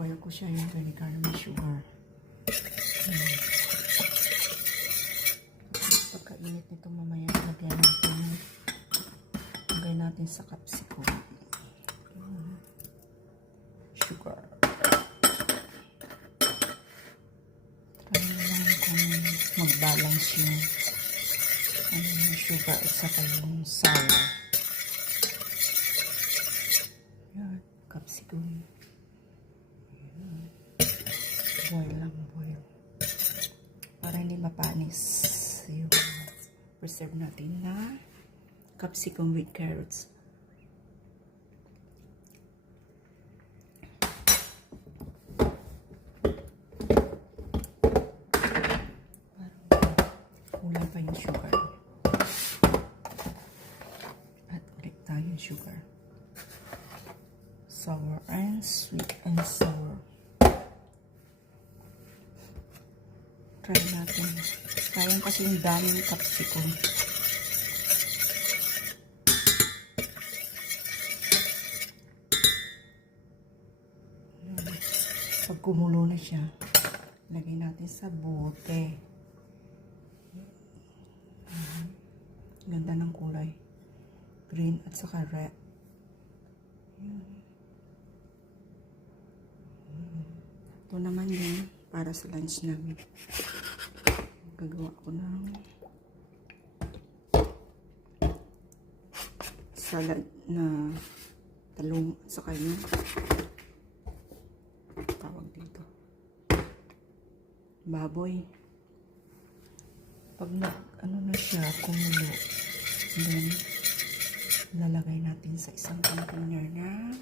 boil ko siya yung vinegar na sugar. Pagkainit nito mamaya, lagyan natin sa capsicum. Sugar. Try mo lang kung mag-balance yung sugar at saka yung sour. Yan, capsicum. Boil lang, boil. Para hindi mapanis yung preserve natin na capsicum with carrots. Kulang pa yung sugar. At ulit tayo sugar. Sour and sweet and sour. Try natin. Sayang kasi yung daming capsicum. Pag kumulo na siya, lagay natin sa bote. Ganda ng kulay. Green at saka red. Ito naman yun para sa lunch namin. Gagawa ko ng salad na talong at saka yung tawag dito, baboy. Pag ano na siya, kumulo, then lalagay natin sa isang container na